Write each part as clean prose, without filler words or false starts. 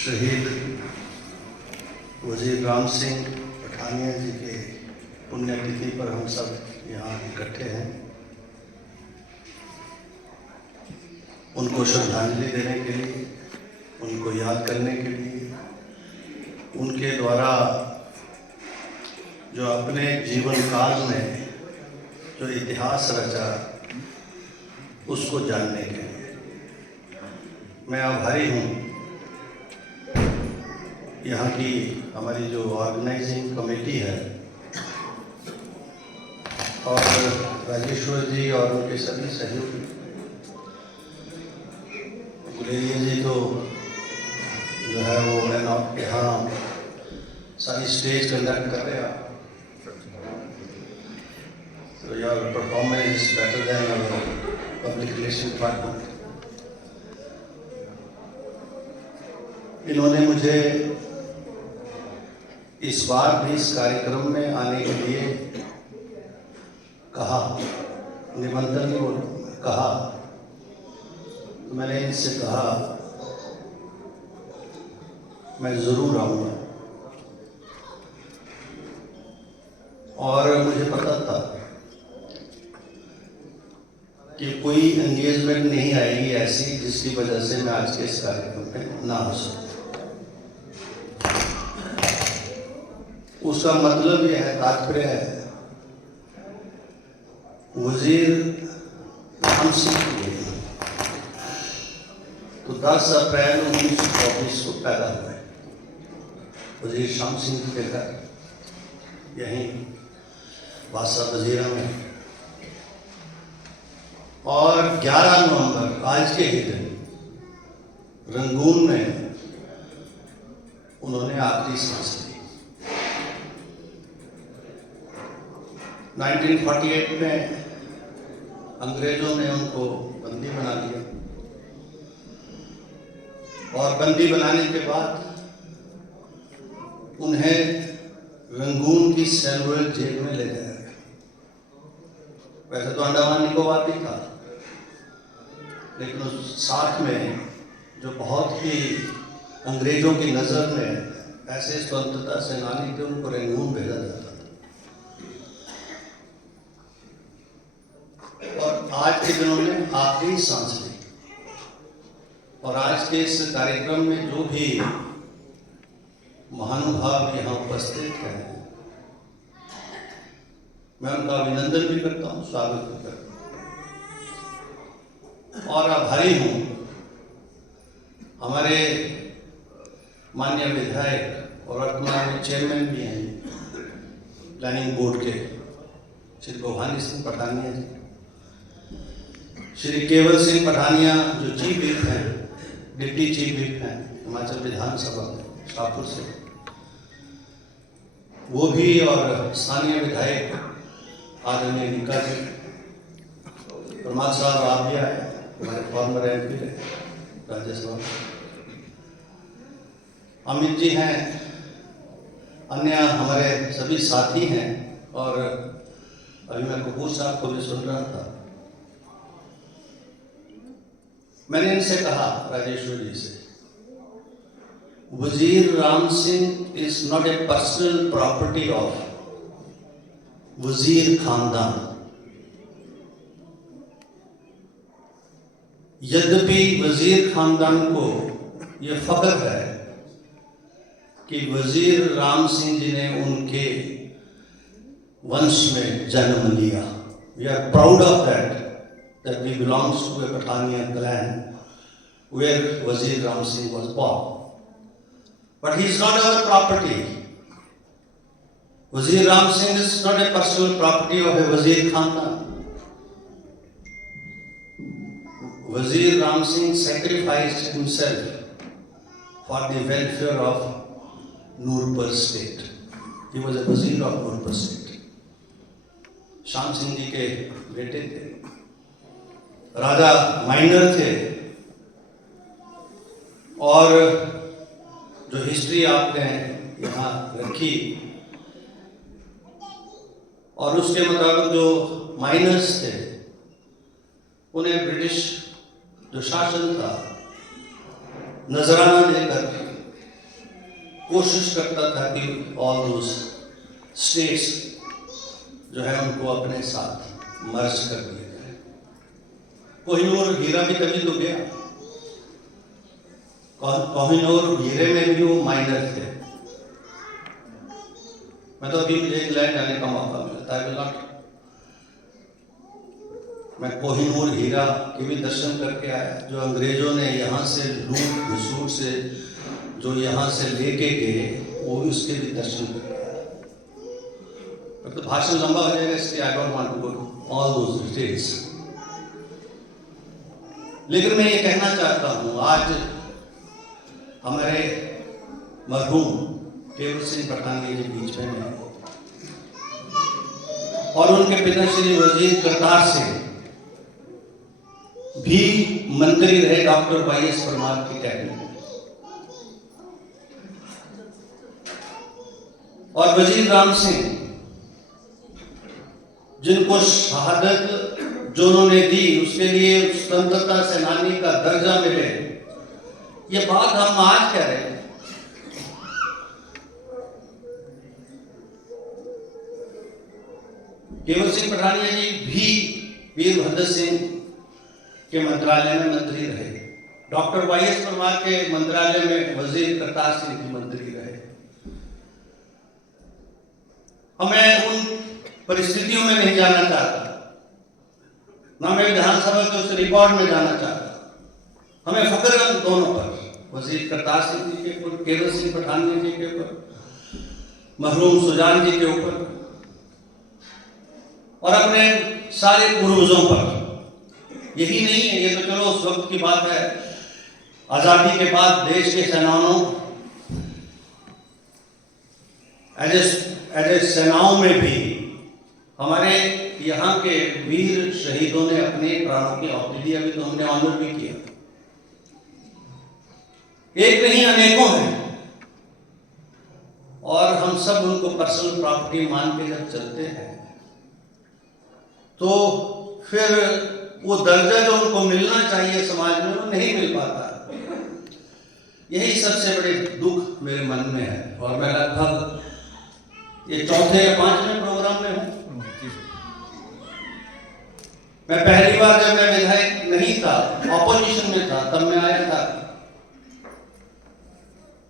शहीद वजीर राम सिंह पठानिया जी के पुण्यतिथि पर हम सब यहाँ इकट्ठे हैं। उनको श्रद्धांजलि देने के लिए, उनको याद करने के लिए, उनके द्वारा जो अपने जीवन काल में जो इतिहास रचा उसको जानने के लिए मैं आभारी हूँ। यहाँ की हमारी जो ऑर्गेनाइजिंग कमेटी है और राजेश्वर जी और उनके सभी सहयोगी, गुलेरिया जी तो जो है वो यहाँ सारी स्टेज कंडक्ट कर रहे हैं। So your performance is better than our public relation department. इन्होंने मुझे इस बार भी इस कार्यक्रम में आने के लिए कहा, निमंत्रण कहा, तो मैंने इनसे कहा मैं ज़रूर आऊँगा। और मुझे पता था कि कोई एंगेजमेंट नहीं आएगी ऐसी जिसकी वजह से मैं आज के इस कार्यक्रम में ना हो सकूं। उसका मतलब यह है, तात्पर्य है, वजीर राम सिंह तो 10 अप्रैल 1924 को पैदा हुए। वजीर शाम सिंह के घर यहीं बासा वजीरा में, और 11 नवंबर आज के ही दिन रंगून में उन्होंने आखिरी सांस ली। 1948 में अंग्रेजों ने उनको बंदी बना लिया और बंदी बनाने के बाद उन्हें रंगून की सेंट्रल जेल में ले जाया गया। वैसे तो अंडमान निकोबार भी था, लेकिन उस साथ में जो बहुत ही अंग्रेजों की नज़र में ऐसे स्वतंत्रता सेनानी थे, उनको रंगून भेजा जाता था। और आज के दिनों में आखिरी सांस ली। और आज के इस कार्यक्रम में जो भी महानुभाव यहाँ उपस्थित हैं, मैं उनका अभिनंदन भी करता हूँ, स्वागत भी करता हूँ और आभारी हूँ। हमारे माननीय विधायक और वर्तमान में चेयरमैन भी हैं प्लानिंग बोर्ड के, श्री भवानी सिंह पठानिया जी, श्री केवल सिंह पठानिया जो चीफ विप हैं, डिप्टी चीफ विप हैं हिमाचल विधानसभा शाहपुर से, वो भी, और स्थानीय विधायक आदरणीय निका जी, प्रमाद साहब आप भी आए, हमारे फॉर्मर MP रहे राज्यसभा, अमित जी हैं, अन्य हमारे सभी साथी हैं। और अभी मैं कपूर साहब को भी सुन रहा था, मैंने इनसे कहा, राजेश्वर जी से, वजीर Ram Singh is not a personal property of वजीर खानदान। यद्यपि वजीर खानदान को यह फख्र है कि वजीर राम सिंह जी ने उनके वंश में जन्म लिया। We are proud of that, that we belongs to a Pathaniya clan where Wazir Ram Singh was born. But he is not our property. Wazir Ram Singh is not a personal property of a Wazir Khandan. Wazir Ram Singh sacrificed himself for the welfare of Nurpur state. He was a Wazir of Nurpur state. Sham Singh जी के बेटे थे, राजा minor थे। और जो history आपने यहाँ रखी, और उसके मुताबिक जो माइनर्स थे उन्हें ब्रिटिश जो शासन था नजराना देकर कोशिश करता था कि ऑल दोज स्टेट्स जो है उनको अपने साथ मर्ज कर दिया जाए। कोहिनूर हीरा भी तभी तो गया, कोहिनूर हीरे में भी वो माइनर थे। मैं तो अभी मुझे इंग्लैंड जाने का मौका मिलता है, मैं कोहिनूर हीरा के भी दर्शन करके आया, जो अंग्रेजों ने यहाँ से लूट घसूट से जो यहाँ से लेके गए, वो उसके भी दर्शन करके आया। तो भाषण लंबा हो जाएगा, इसलिए I don't want to go to all those details. लेकिन मैं ये कहना चाहता हूँ, आज हमारे मरहूम केवल सिंह पठानिया जी बीच में हैं और उनके पिता श्री वजीर करतार से भी मंत्री रहे डॉक्टर वाई.एस. परमार की कैबिनेट में, और वजीर राम सिंह जिनको शहादत जो उन्होंने दी उसके लिए स्वतंत्रता सेनानी का दर्जा मिले, ये बात हम आज कह रहे हैं। केवल सिंह पठानिया जी भी वीरभद्र सिंह के मंत्रालय में मंत्री रहे, डॉक्टर वाई.एस. परमार के मंत्रालय में वजीर करतार सिंह की मंत्री रहे। हमें उन परिस्थितियों में नहीं जाना चाहता, ना मैं विधानसभा के उस रिकॉर्ड में जाना चाहता। हमें फख्र है दोनों पर, वजीर करतार सिंह जी के ऊपर, केवल सिंह पठानिया जी के ऊपर, मरहूम सुजान जी के ऊपर और अपने सारे पूर्वजों पर। यही नहीं है, ये तो चलो उस वक्त की बात है, आजादी के बाद देश के सेनाओं एज सेनाओं में भी हमारे यहाँ के वीर शहीदों ने अपने प्राणों की आहुति दी। अभी तो हमने ऑनर भी किया, एक नहीं अनेकों हैं, और हम सब उनको पर्सनल प्रॉपर्टी मान के जब चलते हैं तो फिर वो दर्जा जो उनको मिलना चाहिए समाज में वो नहीं मिल पाता। यही सबसे बड़े दुख मेरे मन में है, और मैं लगभग ये चौथे या पांचवें प्रोग्राम में हूँ। मैं पहली बार जब मैं विधायक नहीं था, ऑपोजिशन में था, तब मैं आया था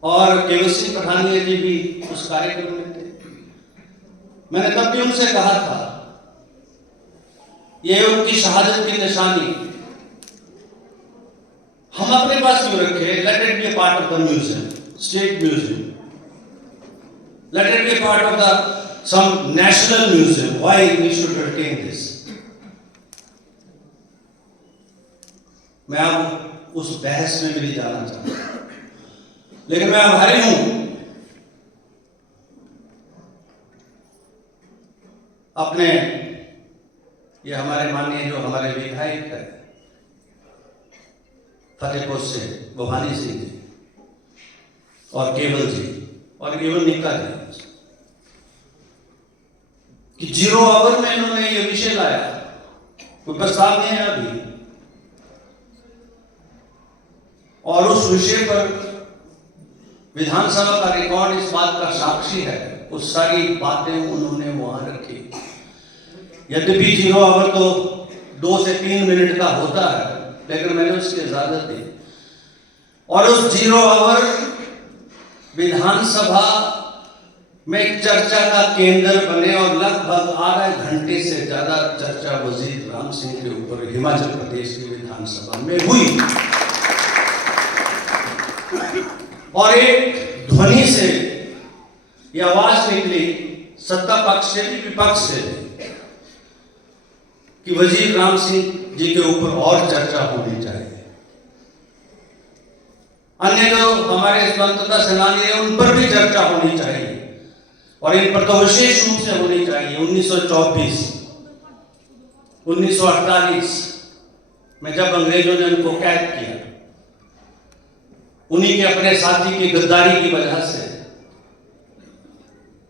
और केवल सिंह पठानिया जी भी उस कार्यक्रम में थे। मैंने तब भी उनसे कहा था, ये उनकी शहादत की निशानी हम अपने पास क्यों रखे? Let it be part of the museum, state museum, let it be part of the some national museum, why we should retain this. मैं अब उस बहस में भी नहीं जाना चाहता, लेकिन मैं आभारी हूं अपने ये हमारे माननीय जो हमारे विधायक है फतेहपुर से भवानी सिंह जी और केवल जी और केवल निका जी कि 0 आवर में इन्होंने ये विषय लाया। कोई प्रस्ताव नहीं है अभी, और उस विषय पर विधानसभा का रिकॉर्ड इस बात का साक्षी है। उस सारी बातें उन्होंने वहां रखी। यद्यपि 0 आवर तो 2 से 3 मिनट का होता है, लेकिन मैंने उसकी इजाजत दी, और उस 0 आवर विधानसभा में चर्चा का केंद्र बने, और लगभग आधे घंटे से ज्यादा चर्चा वजीर राम सिंह के ऊपर हिमाचल प्रदेश की विधानसभा में हुई, और एक ध्वनि से यह आवाज निकली सत्ता पक्ष से भी विपक्ष से कि वजीर राम सिंह जी के ऊपर और चर्चा होनी चाहिए। अन्य जो हमारे स्वतंत्रता सेनानी है उन पर भी चर्चा होनी चाहिए, और इन पर तो विशेष रूप से होनी चाहिए। 1924, 1948 में जब अंग्रेजों ने उनको कैद किया, उन्हीं के अपने साथी की गद्दारी की वजह से,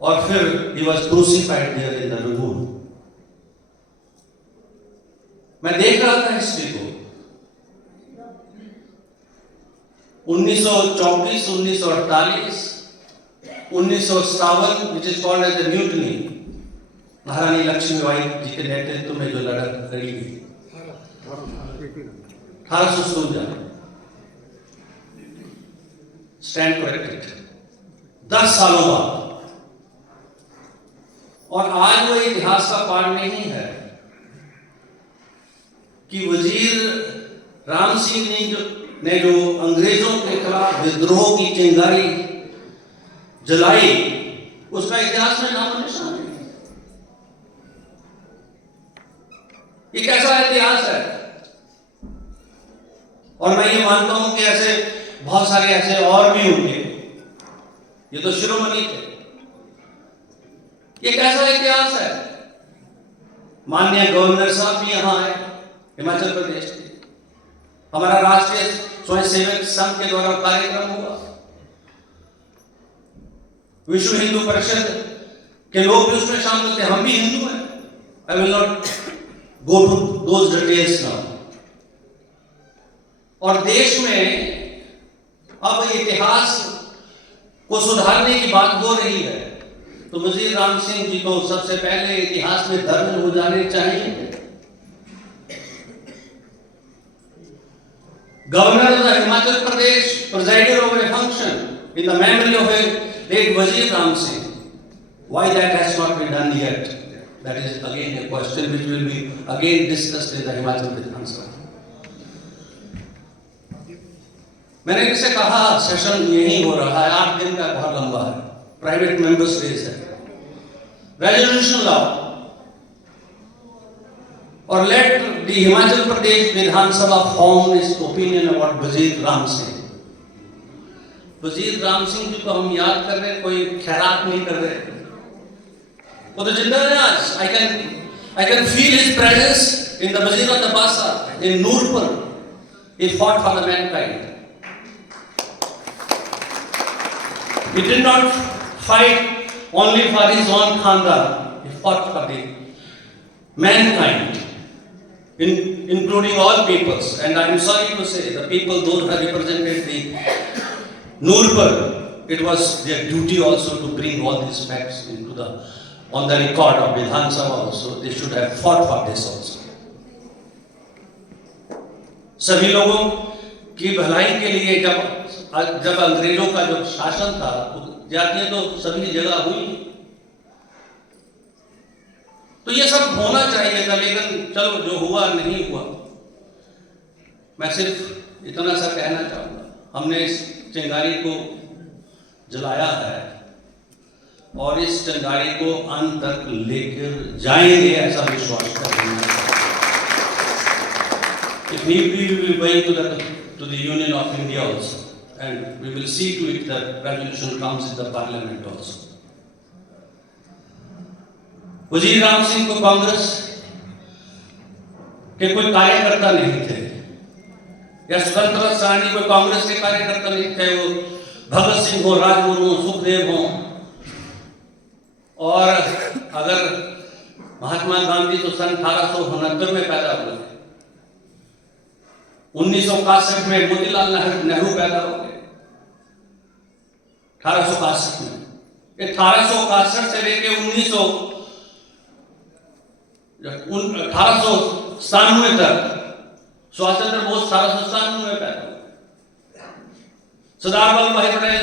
और फिर he was crucified there in the lagoon। मैं देख रहा था हिस्ट्री को, 1924, 1948 1957 which is called as a mutiny, महारानी लक्ष्मीबाई जी के नेतृत्व में जो लड़ाई लड़ी गई 1857 स्टैंड करेक्टेड 10 सालों बाद, और आज वो इतिहास का पाठ नहीं है कि वजीर राम सिंह ने जो अंग्रेजों के खिलाफ विद्रोह की चिंगारी जलाई, उसका इतिहास में नाम निशान नहीं। ये कैसा इतिहास है? और मैं ये मानता हूं कि ऐसे बहुत सारे ऐसे और भी होंगे, ये तो शिरोमणि थे। ये कैसा इतिहास है? माननीय गवर्नर साहब भी यहां आए, हिमाचल प्रदेश के। हमारा राष्ट्रीय स्वयंसेवक संघ के द्वारा कार्यक्रम हुआ, विश्व हिंदू परिषद के लोग भी उसमें शामिल थे, हम भी हिंदू हैं। I will not go to those details now. और देश में अब इतिहास को सुधारने की बात हो रही है, तो वजीर राम सिंह जी को सबसे पहले इतिहास में दर्ज हो जाने चाहिए। Governor of the Himachal Pradesh presided over a function in the memory of a late Wazir Ram Singh. Why that has not been done yet? That is again a question which will be again discussed in the Himachal Vidhan Sabha. मैंने इसे कहा session यही हो रहा है, 8 दिन का बहुत लंबा है, प्राइवेट मेंबर्स रेस है, रेजोल्यूशन लाओ और let the Himachal Pradesh Vidhan Sabha form it's opinion about वजीर राम सिंह। वजीर राम सिंह जी को हम याद कर रहे हैं, कोई खैरात नहीं कर रहे, वो तो जिंदा है आज। I can feel his presence in the Wazir of the Basa in Nurpur. He fought for the mankind. He did not fight only for his own khandan. He fought for the mankind, including all peoples. And I am sorry to say, the people those who represented the Nurpur, it was their duty also to bring all these facts on the record of Vidhan Sabha also. They should have fought for this also. सभी लोगों की भलाई के लिए जब अंग्रेजों का जो शासन था, जातियां तो सभी जगह हुई, तो ये सब होना चाहिए था, लेकिन चलो जो हुआ नहीं हुआ। मैं सिर्फ इतना सा कहना चाहूंगा, हमने इस चिंगारी को जलाया है और इस चिंगारी को अंत तक लेकर जाएंगे, ऐसा विश्वास करेंगे। If need be, we will go to the Union of India also, and we will see to it that resolution comes in the Parliament also. वजीर राम सिंह को कांग्रेस के कोई कार्यकर्ता नहीं थे, या स्वतंत्रता सेनानी कोई कांग्रेस के कार्यकर्ता नहीं थे। वो भगत सिंह हो, राजगुरु हो, सुखदेव हो, और अगर महात्मा गांधी तो सन 1869 में पैदा हुए, 1961 में मोतीलाल नेहरू पैदा हो गए, 1861 में। 1861 से लेके 1897 तक सुभाष चंद्र बोस 1897 में पैदा हुए, सरदार वल्लभ भाई पटेल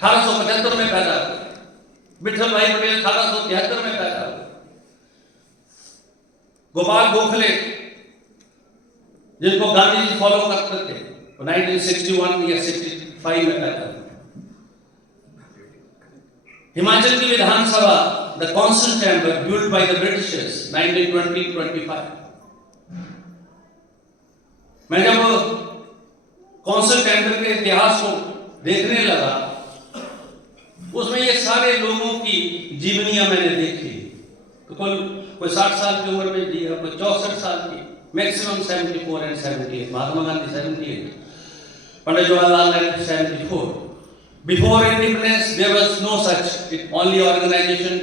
1875 में पैदा हुए, विठल भाई पटेल 1873 में पैदा हुए, गोपाल गोखले जिनको गांधी जी फॉलो करते थे 1961 या 65 में पैदा हुए। हिमाचल की विधानसभा, the council chamber built by the Britishers 1920-25। मैं जब काउंसिल चैम्बर के इतिहास को देखने लगा, उसमें ये सारे लोगों की जीवनियां मैंने देखी। तो कोई 60 साल की उम्र में जी है, कोई 64 साल की, maximum 74 and 78, Mahatma Gandhi 78, Pandit Jawaharlal Nehru 74। Before independence, there was no such only organization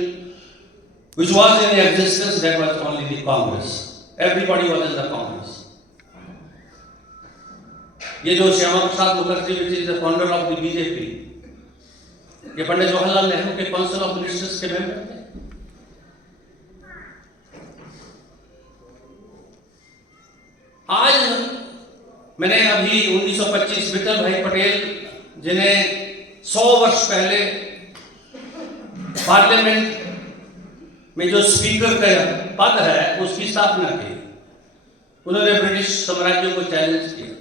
which was in existence, that was only the Congress. Everybody was in the Congress. ये जो Shyama Prasad Mukherjee, which is the founder of the BJP, ये पंडित जवाहरलाल नेहरू के council of ministers के member थे। आज मैंने अभी 1925 विठल भाई पटेल जिन्हें 100 वर्ष पहले पार्लियामेंट में जो स्पीकर का पद है उसकी स्थापना की, उन्होंने ब्रिटिश साम्राज्य को चैलेंज किया।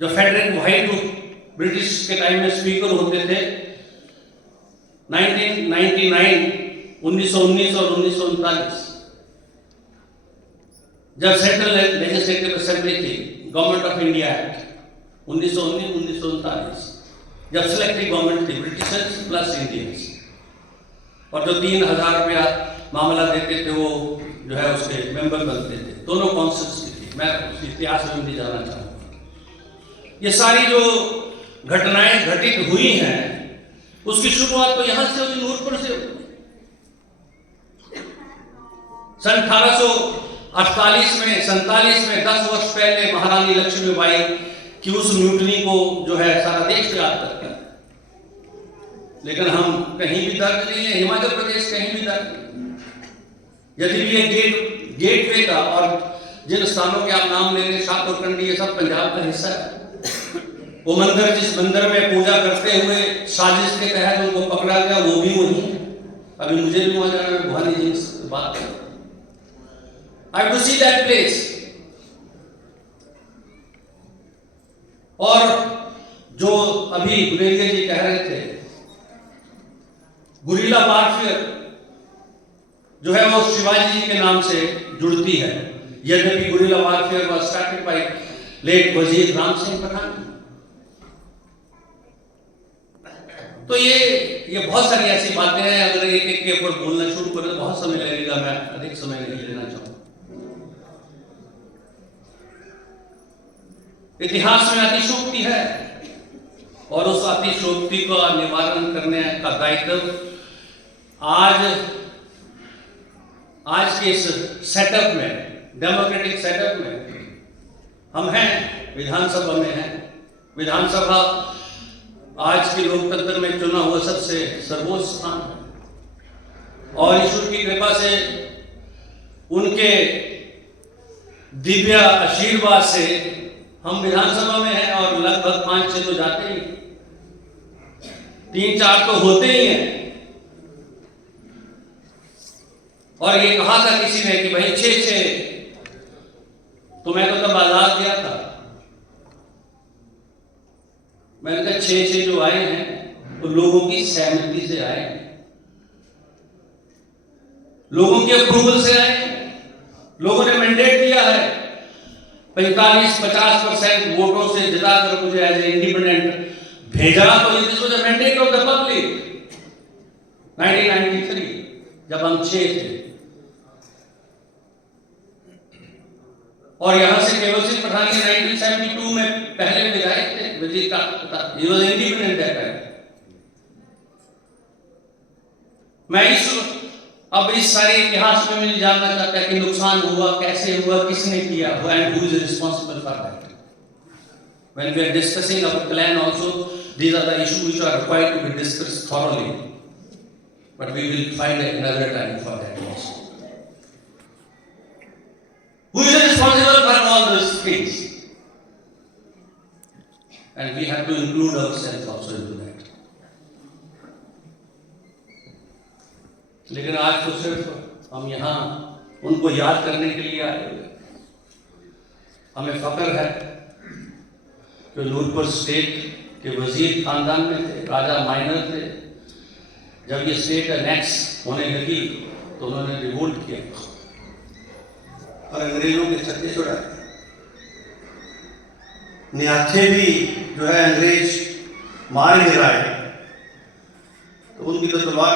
जो फेडरिक व्हाइट ब्रिटिश के टाइम में स्पीकर होते थे 1999, 1919 और 1939, जब सेंट्रल लेजिस्लेटिव असेंबली थी, गवर्नमेंट ऑफ इंडिया एक्ट 1919-1939, जब सिलेक्टिव गवर्नमेंट थी ब्रिटिशर्स प्लस इंडियंस, और जो 3,000 रुपया मामला देते थे वो जो है उसके मेंबर बनते थे, दोनों काउंसिल्स की थी। मैं उस इतिहास में भी जानना चाहूँगा। ये सारी जो घटनाएं घटित हुई हैं उसकी शुरुआत तो यहाँ से हुई, नूरपुर से हुई। सन 1848 में 47 में 10 वर्ष पहले महारानी लक्ष्मीबाई की उस म्यूटनी को जो है सारा देश याद करता है, लेकिन हम कहीं भी दर्ज नहीं है, हिमाचल प्रदेश कहीं भी दर्ज नहीं। यदि भी ये गेटवे का और जिन स्थानों के आप नाम ले रहे, शाहपुरकंडी, ये सब पंजाब का हिस्सा है। वो मंदिर, जिस मंदिर में पूजा करते हुए साजिश के तहत उनको पकड़ा गया, वो भी वही है। अभी मुझे भी वहां जाना है, भवानी जी से बात कर, I have to see that place। और जो अभी गुलेरिया जी कह रहे थे, गुरिल्ला वारफेयर जो है वो शिवाजी जी के नाम से जुड़ती है, यद्यपि guerrilla warfare was started by late Wazir Ram Singh Pathan. तो ये बहुत सारी ऐसी बातें हैं, अगर एक एक के ऊपर बोलना शुरू करें तो बहुत समय लगेगा, मैं अधिक समय नहीं लेना चाहूंगा। इतिहास में अतिशोक्ति है और उस अतिशोक्ति का निवारण करने का दायित्व आज के इस सेटअप में, डेमोक्रेटिक सेटअप में हम हैं, विधानसभा में हैं। विधानसभा आज के लोकतंत्र में चुना हुआ सबसे सर्वोच्च स्थान है और ईश्वर की कृपा से उनके दिव्य आशीर्वाद से हम विधानसभा में हैं और लगभग 5-6 तो जाते ही, 3-4 तो होते ही हैं। और ये कहा था किसी ने कि भाई 6-6, तो मैं तो तब आजाद दिया था। मैंने कहा 6-6 जो आए हैं तो लोगों की सहमति से आए, लोगों के अप्रूवल से आए। लोगों ने मैंडेट दिया है, 45-50% वोटों से जिताकर मुझे एज ए इंडिपेंडेंट भेजा। तो ये this was a mandate of the public 1993, जब हम 6 थे। और यहां से केवल सिंह पठानिया 1972 में पहले विधायक थे, विजय का he was independent that time. मैं अब इस सारे इतिहास में मुझे जानना चाहता है कि नुकसान हुआ, कैसे हुआ, किसने किया, and who is responsible for that। When we are discussing our plan also, these are the issues which are required to be discussed thoroughly, but we will find another time for that also। Who is responsible for all those things? And we have to include ourselves also into that। लेकिन आज तो सिर्फ हम यहाँ उनको याद करने के लिए आए हुए। हमें फख्र है कि नूरपुर स्टेट के वजीर खानदान में थे, राजा माइनर थे। जब ये स्टेट एनेक्स होने लगी तो उन्होंने रिवोल्ट किया और अंग्रेजों के छत्ते छुड़ाए। निहत्थे भी जो है अंग्रेज मार गिराए, तो उनकी तो तलवार